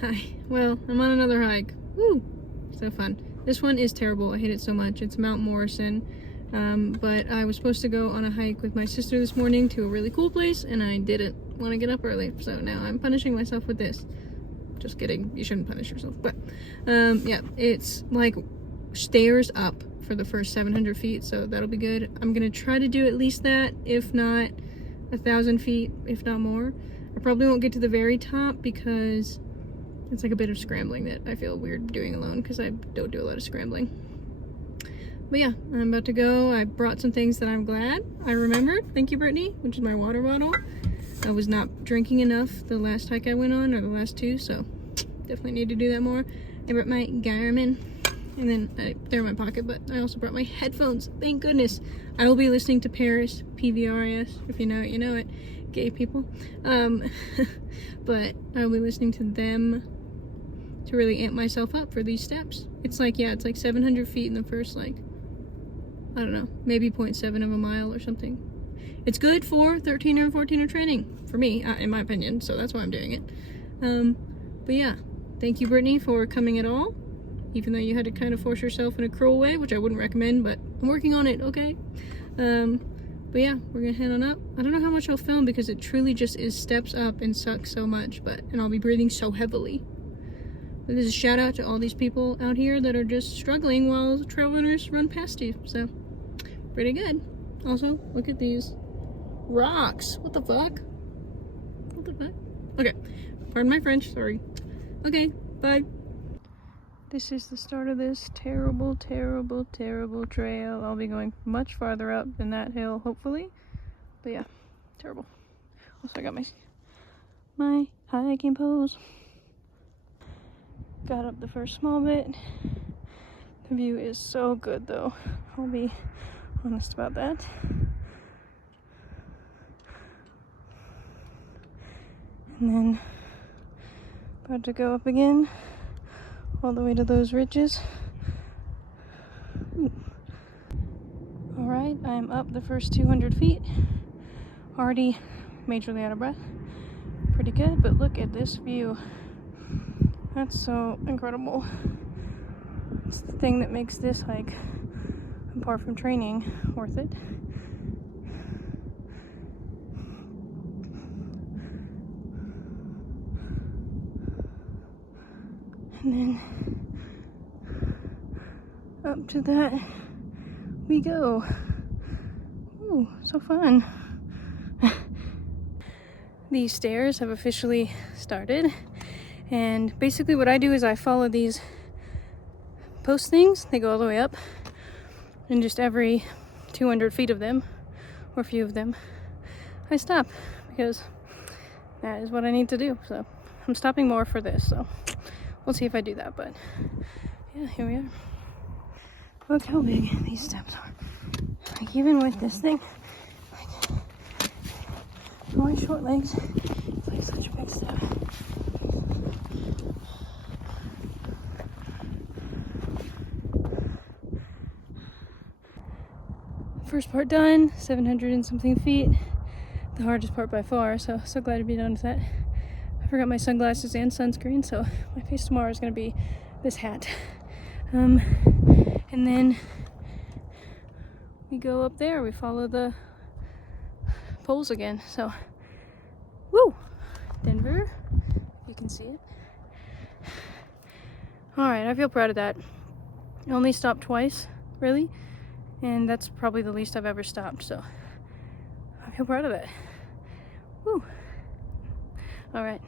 Hi. Well, I'm on another hike. Woo! So fun. This one is terrible. I hate it so much. It's Mount Morrison. But I was supposed to go on a hike with my sister this morning to a really cool place, and I didn't want to get up early. So now I'm punishing myself with this. Just kidding. You shouldn't punish yourself. But, yeah, it's like stairs up for the first 700 feet, so that'll be good. I'm gonna try to do at least that, if not 1,000 feet, if not more. I probably won't get to the very top because it's like a bit of scrambling that I feel weird doing alone because I don't do a lot of scrambling. But yeah, I'm about to go. I brought some things that I'm glad I remembered. Thank you, Brittany, which is my water bottle. I was not drinking enough the last hike I went on, or the last two, so definitely need to do that more. I brought my Garmin, and then they're in my pocket, but I also brought my headphones. Thank goodness. I will be listening to Paris, PVRIS, if you know it, you know it. Gay people. But I'll be listening to them to really amp myself up for these steps. It's like, yeah, it's like 700 feet in the first, like, I don't know, maybe 0.7 of a mile or something. It's good for 13 or 14 of training, for me, in my opinion, so that's why I'm doing it. But yeah, thank you, Brittany, for coming at all, even though you had to kind of force yourself in a cruel way, which I wouldn't recommend, but I'm working on it, okay? But yeah, we're gonna head on up. I don't know how much I'll film because it truly just is steps up and sucks so much, and I'll be breathing so heavily. But this is a shout out to all these people out here that are just struggling while trail runners run past you, so pretty good. Also, look at these rocks. What the fuck? What the fuck? Okay, pardon my French, sorry. Okay, bye. This is the start of this terrible, terrible, terrible trail. I'll be going much farther up than that hill, hopefully. But yeah, terrible. Also, I got my hiking pose. Got up the first small bit. The view is so good, though. I'll be honest about that. And then about to go up again, all the way to those ridges. Alright, I'm up the first 200 feet. Already majorly out of breath. Pretty good, but look at this view. That's so incredible. It's the thing that makes this hike, apart from training, worth it. And then up to that we go. Ooh, so fun. These stairs have officially started, and basically what I do is I follow these post things. They go all the way up, and just every 200 feet of them, or a few of them, I stop, because that is what I need to do. So I'm stopping more for this, so we'll see if I do that. But yeah, here we are. Look how big these steps are. Like, even with this thing, like, for my short legs, it's like such a big step. First part done, 700 and something feet. The hardest part by far, so glad to be done with that. I forgot my sunglasses and sunscreen, so my face tomorrow is gonna be this hat. And then we go up there, we follow the poles again, so woo! Denver, you can see it. Alright, I feel proud of that. I only stopped twice, really, and that's probably the least I've ever stopped, so I feel proud of it. Woo! Alright.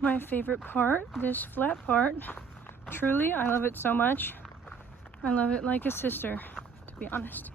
My favorite part, this flat part. Truly, I love it so much. I love it like a sister, to be honest.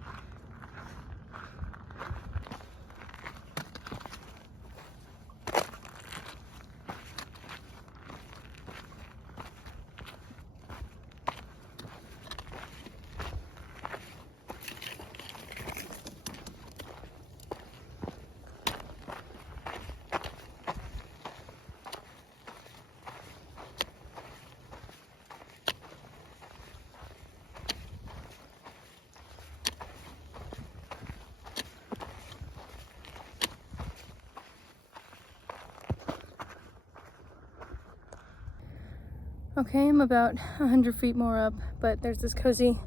Okay, I'm about 100 feet more up, but there's this cozy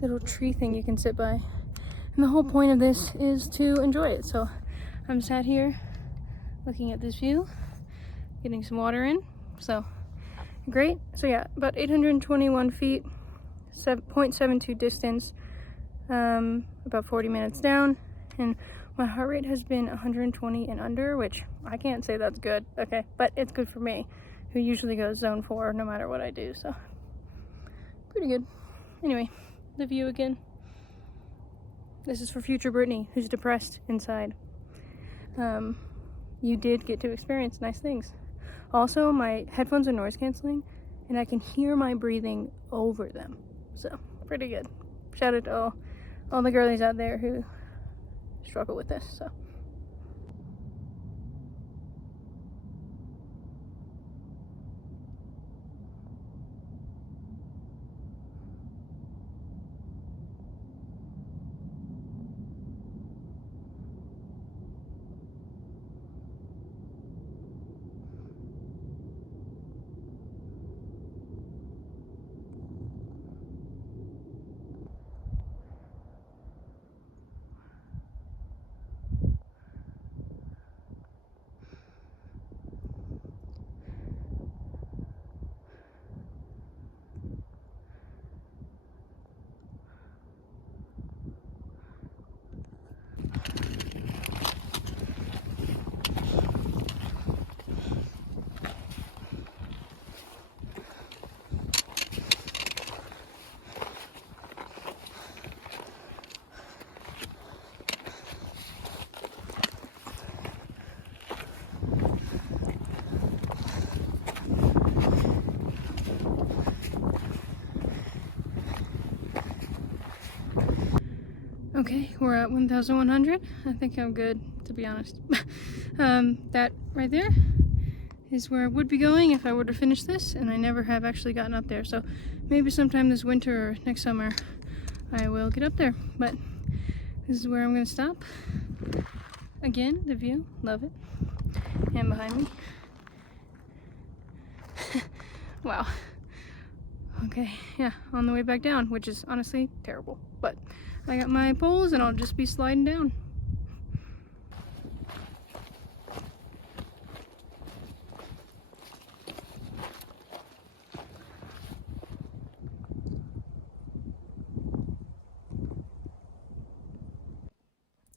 little tree thing you can sit by. And the whole point of this is to enjoy it. So I'm sat here looking at this view, getting some water in. So great. So yeah, about 821 feet, 0.72 distance, about 40 minutes down. And my heart rate has been 120 and under, which I can't say that's good. Okay, but it's good for me, who usually goes zone 4 no matter what I do. So pretty good. Anyway, the view again. This is for future Brittany, who's depressed inside. You did get to experience nice things. Also, my headphones are noise canceling, and I can hear my breathing over them. So, pretty good. Shout out to all the girlies out there who struggle with this. So. Okay, we're at 1,100. I think I'm good, to be honest. That right there is where I would be going if I were to finish this, and I never have actually gotten up there. So maybe sometime this winter or next summer I will get up there. But this is where I'm gonna stop. Again, the view, love it. And behind me. Wow. Okay, yeah, on the way back down, which is honestly terrible. But I got my poles and I'll just be sliding down.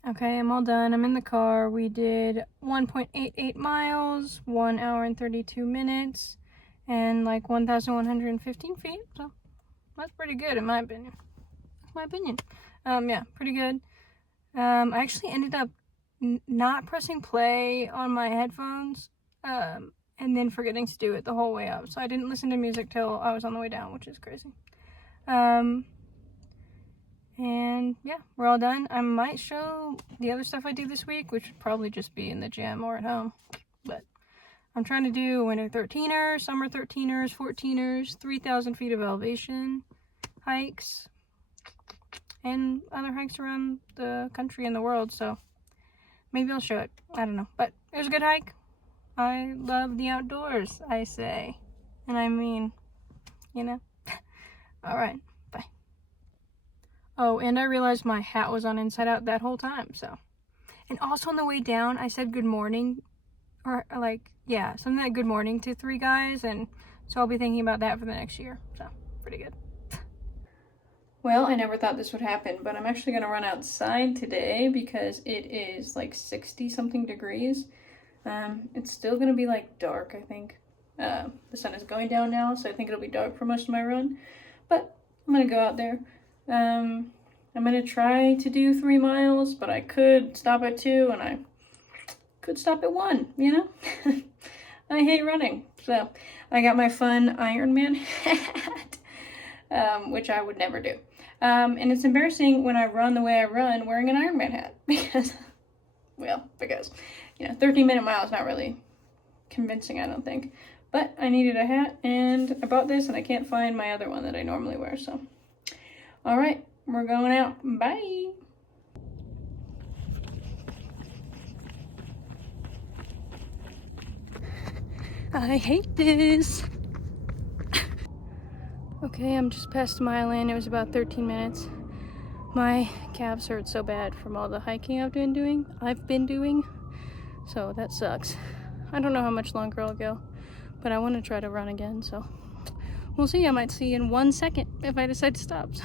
Okay, I'm all done. I'm in the car. We did 1.88 miles, 1 hour and 32 minutes, and like 1,115 feet. So that's pretty good in my opinion. That's my opinion. Yeah, pretty good. I actually ended up not pressing play on my headphones, and then forgetting to do it the whole way up. So I didn't listen to music till I was on the way down, which is crazy. And yeah, we're all done. I might show the other stuff I do this week, which would probably just be in the gym or at home. But I'm trying to do winter 13ers, summer 13ers, 14ers, 3,000 feet of elevation hikes, and other hikes around the country and the world. So maybe I'll show it. I don't know. But it was a good hike. I love the outdoors, I say. And I mean, you know. All right. Oh, and I realized my hat was on inside out that whole time, so. And also on the way down, I said good morning, or like, yeah, something like good morning to 3 guys, and so I'll be thinking about that for the next year, so pretty good. Well, I never thought this would happen, but I'm actually going to run outside today because it is like 60-something degrees. It's still going to be like dark, I think. The sun is going down now, so I think it'll be dark for most of my run, but I'm going to go out there. I'm gonna try to do 3 miles, but I could stop at 2 and I could stop at 1, you know? I hate running. So I got my fun Ironman hat, which I would never do. And it's embarrassing when I run the way I run wearing an Ironman hat because, you know, 13-minute mile is not really convincing, I don't think. But I needed a hat and I bought this and I can't find my other one that I normally wear, so. All right, we're going out. Bye. I hate this. Okay, I'm just past a mile in. It was about 13 minutes. My calves hurt so bad from all the hiking I've been doing. So that sucks. I don't know how much longer I'll go, but I want to try to run again, so we'll see. I might see you in 1 second if I decide to stop. So.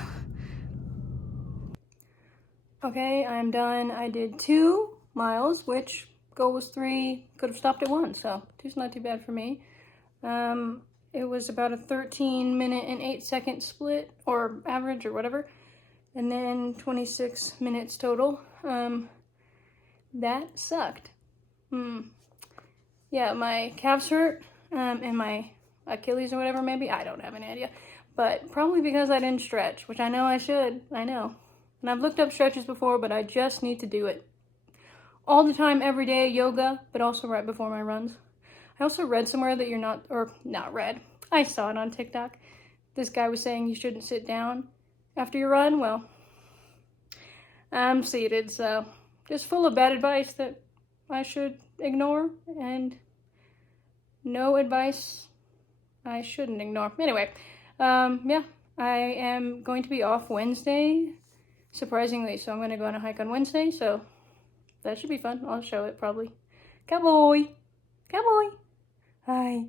Okay, I'm done. I did 2 miles, which goal was 3. Could have stopped at 1, so 2's not too bad for me. It was about a 13-minute and 8-second split, or average, or whatever, and then 26 minutes total. That sucked. Yeah, my calves hurt, and my Achilles or whatever, maybe. I don't have any idea. But probably because I didn't stretch, which I know I should. I know. And I've looked up stretches before, but I just need to do it. All the time, every day, yoga, but also right before my runs. I also read somewhere that you're not, or not read. I saw it on TikTok. This guy was saying you shouldn't sit down after you run. Well, I'm seated, so just full of bad advice that I should ignore, and no advice I shouldn't ignore. Anyway, yeah, I am going to be off Wednesday, surprisingly, so I'm going to go on a hike on Wednesday, so that should be fun. I'll show it probably. Cowboy! Cowboy! Hi.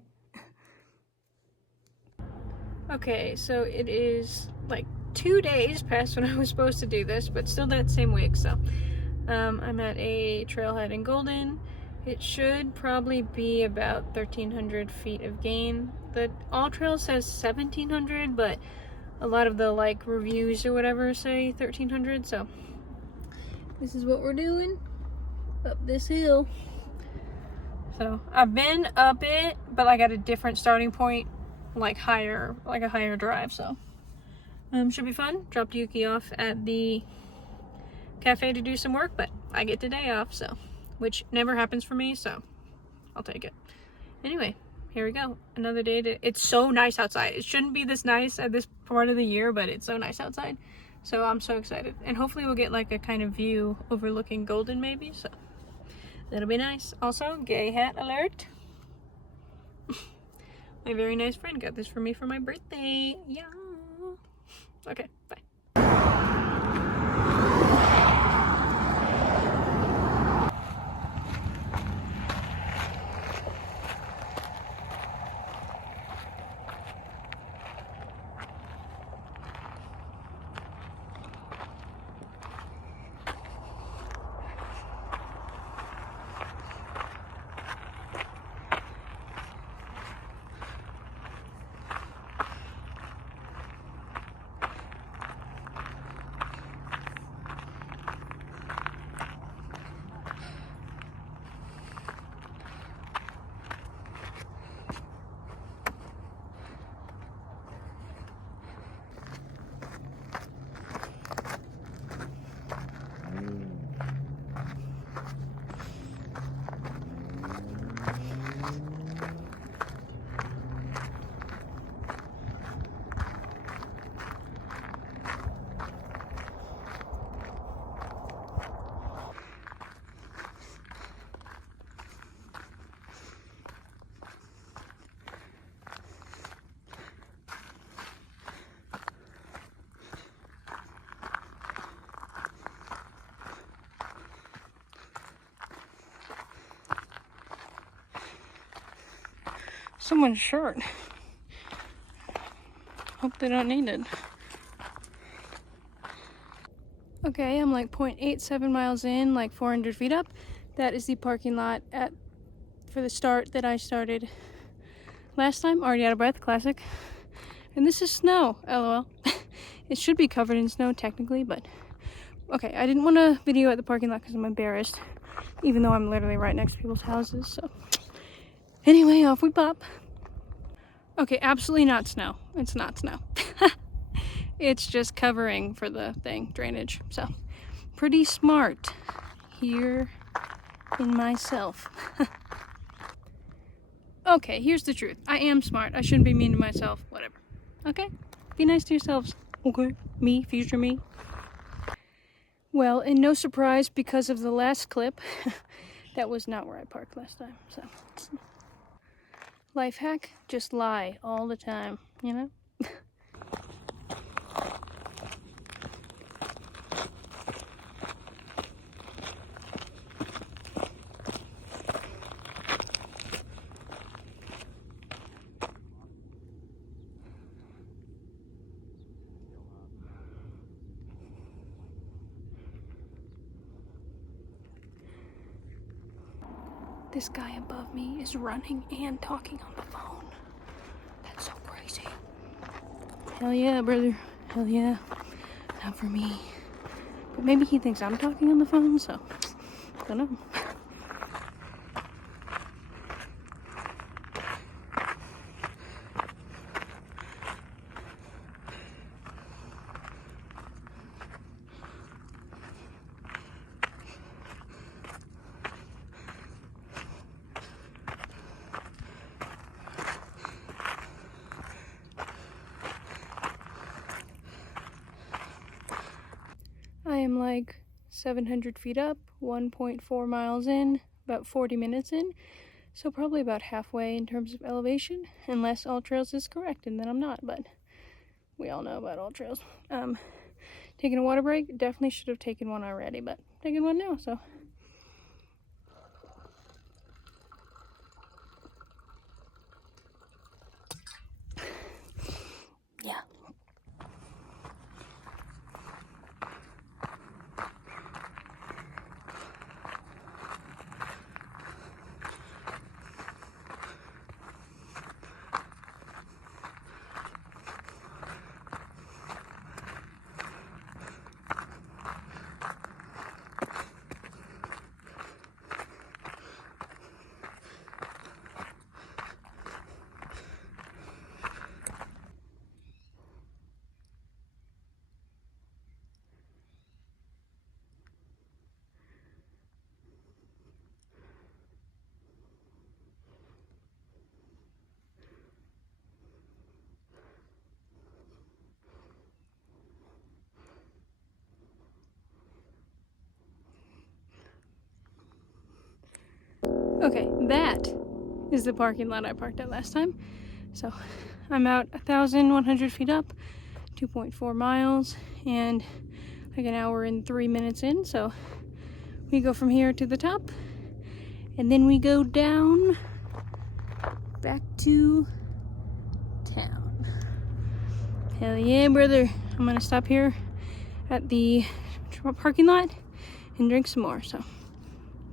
Okay, so it is like 2 days past when I was supposed to do this, but still that same week, so I'm at a trailhead in Golden. It should probably be about 1,300 feet of gain. The All Trails says 1,700, but a lot of the like reviews or whatever say 1,300, so this is what we're doing, up this hill. So I've been up it, but like at a different starting point, like higher, like a higher drive, so should be fun. Dropped Yuki off at the cafe to do some work, but I get today off, so, which never happens for me, so I'll take it. Anyway, here we go. Another day to, it's so nice outside. It shouldn't be this nice at this part of the year, but it's so nice outside. So I'm so excited. And hopefully we'll get like a kind of view overlooking Golden maybe, so that'll be nice. Also, gay hat alert. My very nice friend got this for me for my birthday. Yeah. Okay, bye. Someone's shirt. Hope they don't need it. Okay, I'm like 0.87 miles in, like 400 feet up. That is the parking lot for the start that I started last time. Already out of breath, classic. And this is snow, lol. It should be covered in snow technically, but okay, I didn't want to video at the parking lot because I'm embarrassed, even though I'm literally right next to people's houses, so. Anyway, off we pop. Okay, absolutely not snow. It's not snow. It's just covering for the thing, drainage. So, pretty smart here in myself. Okay, here's the truth. I am smart. I shouldn't be mean to myself. Whatever. Okay? Be nice to yourselves. Okay? Me, future me. Well, and no surprise because of the last clip, that was not where I parked last time, so. Life hack, just lie all the time, you know? This guy above me is running and talking on the phone. That's so crazy. Hell yeah, brother. Hell yeah. Not for me. But maybe he thinks I'm talking on the phone, so I don't know. I am like 700 feet up, 1.4 miles in, about 40 minutes in, so probably about halfway in terms of elevation, unless All Trails is correct, and then I'm not, but we all know about All Trails. Taking a water break, definitely should have taken one already, but taking one now, so. Yeah. Okay, that is the parking lot I parked at last time. So I'm out 1,100 feet up, 2.4 miles, and like an hour and 3 minutes in. So we go from here to the top, and then we go down back to town. Hell yeah, brother. I'm gonna stop here at the parking lot and drink some more. So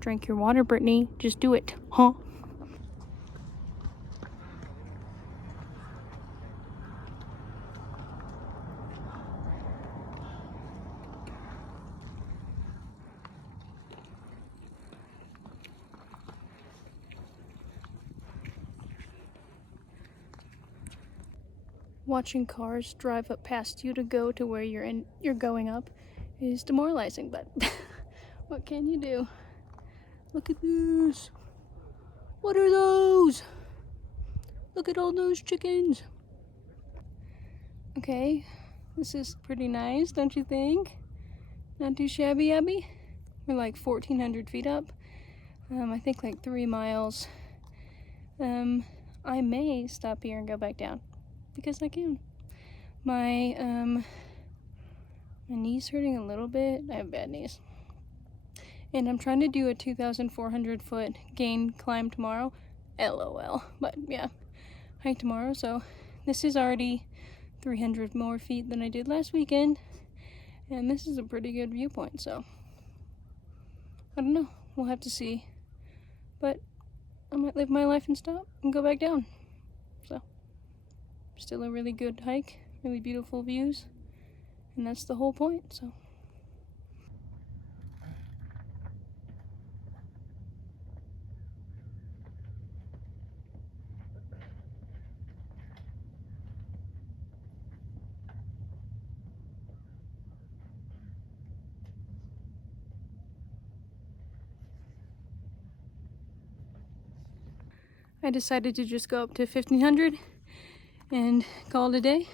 drink your water, Brittany. Just do it, huh? Watching cars drive up past you to go to where you're going up is demoralizing, but what can you do? Look at this. What are those? Look at all those chickens. Okay, this is pretty nice, don't you think? Not too shabby abby. We're like 1,400 feet up. I think like 3 miles. I may stop here and go back down because I can. My knee's hurting a little bit. I have bad knees. And I'm trying to do a 2,400 foot gain climb tomorrow. LOL. But yeah, hike tomorrow. So this is already 300 more feet than I did last weekend. And this is a pretty good viewpoint. So I don't know. We'll have to see. But I might live my life and stop and go back down. So still a really good hike. Really beautiful views. And that's the whole point. So. I decided to just go up to 1,500 and call it a day.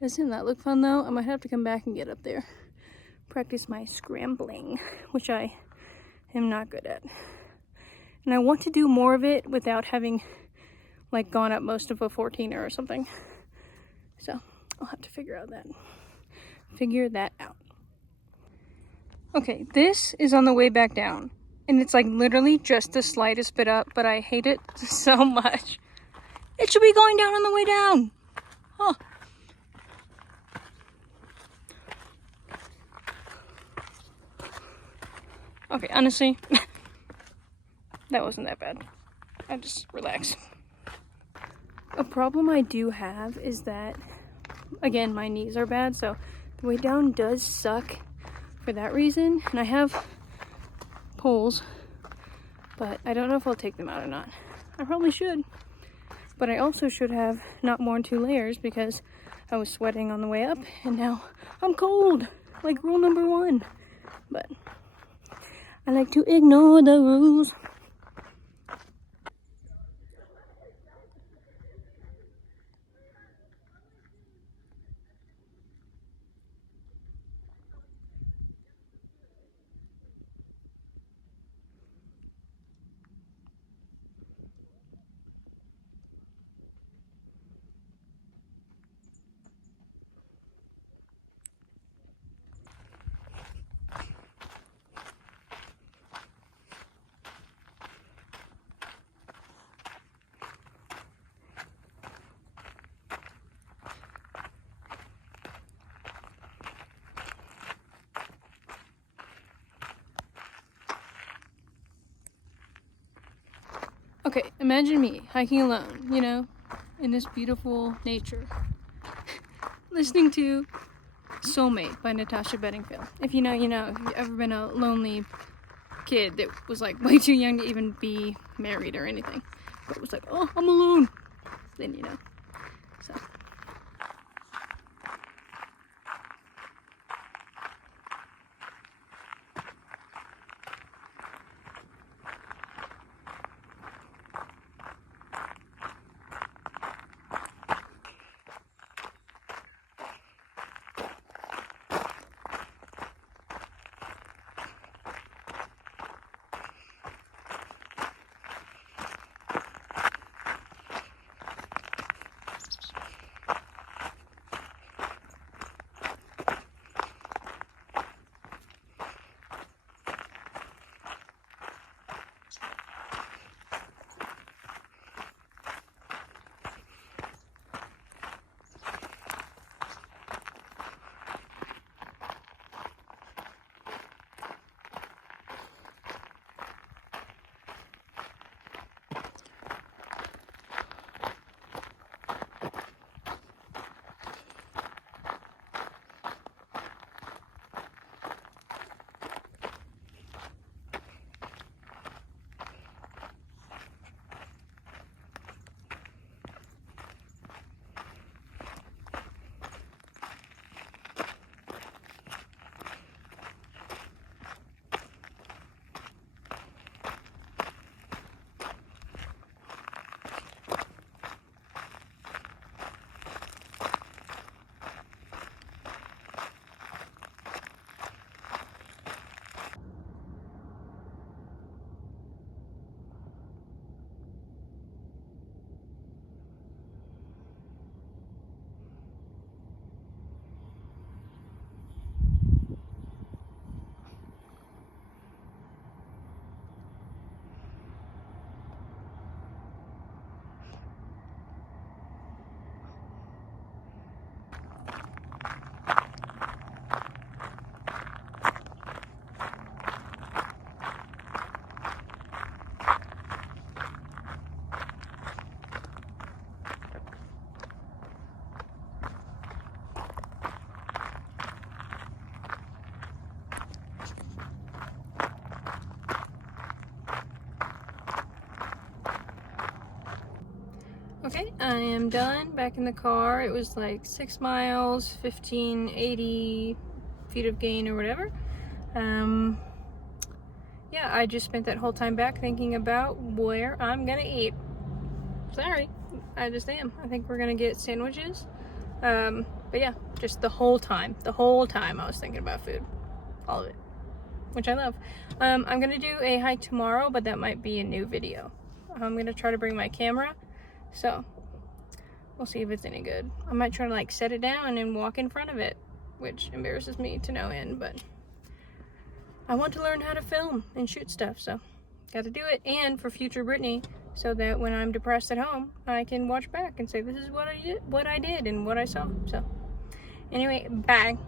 Doesn't that look fun though? I might have to come back and get up there. Practice my scrambling, which I am not good at. And I want to do more of it without having like gone up most of a 14er or something. So I'll have to figure that out. Okay, this is on the way back down. And it's like literally just the slightest bit up, but I hate it so much. It should be going down on the way down. Huh. Okay, honestly, That wasn't that bad. I just relax. A problem I do have is that, again, my knees are bad, so the way down does suck for that reason. And I have poles, but I don't know if I'll take them out or not. I probably should. But I also should have not more than 2 layers because I was sweating on the way up and now I'm cold. Like rule number 1. But I like to ignore the rules. Okay, imagine me hiking alone, you know, in this beautiful nature, listening to Soulmate by Natasha Bedingfield. If you know, you know. If you've ever been a lonely kid that was like way too young to even be married or anything, but was like, oh, I'm alone, then you know. So. Okay, I am done back in the car. It was like 6 miles, 1580 feet of gain or whatever. Yeah, I just spent that whole time back thinking about where I'm gonna eat. Sorry, I just am. I think we're gonna get sandwiches. But yeah, just the whole time I was thinking about food. All of it, which I love. I'm gonna do a hike tomorrow, but that might be a new video. I'm gonna try to bring my camera. So, we'll see if it's any good. I might try to like set it down and walk in front of it, which embarrasses me to no end, but I want to learn how to film and shoot stuff, so gotta do it. And for future Brittany, so that when I'm depressed at home, I can watch back and say, this is what I did and what I saw. So, anyway, bye.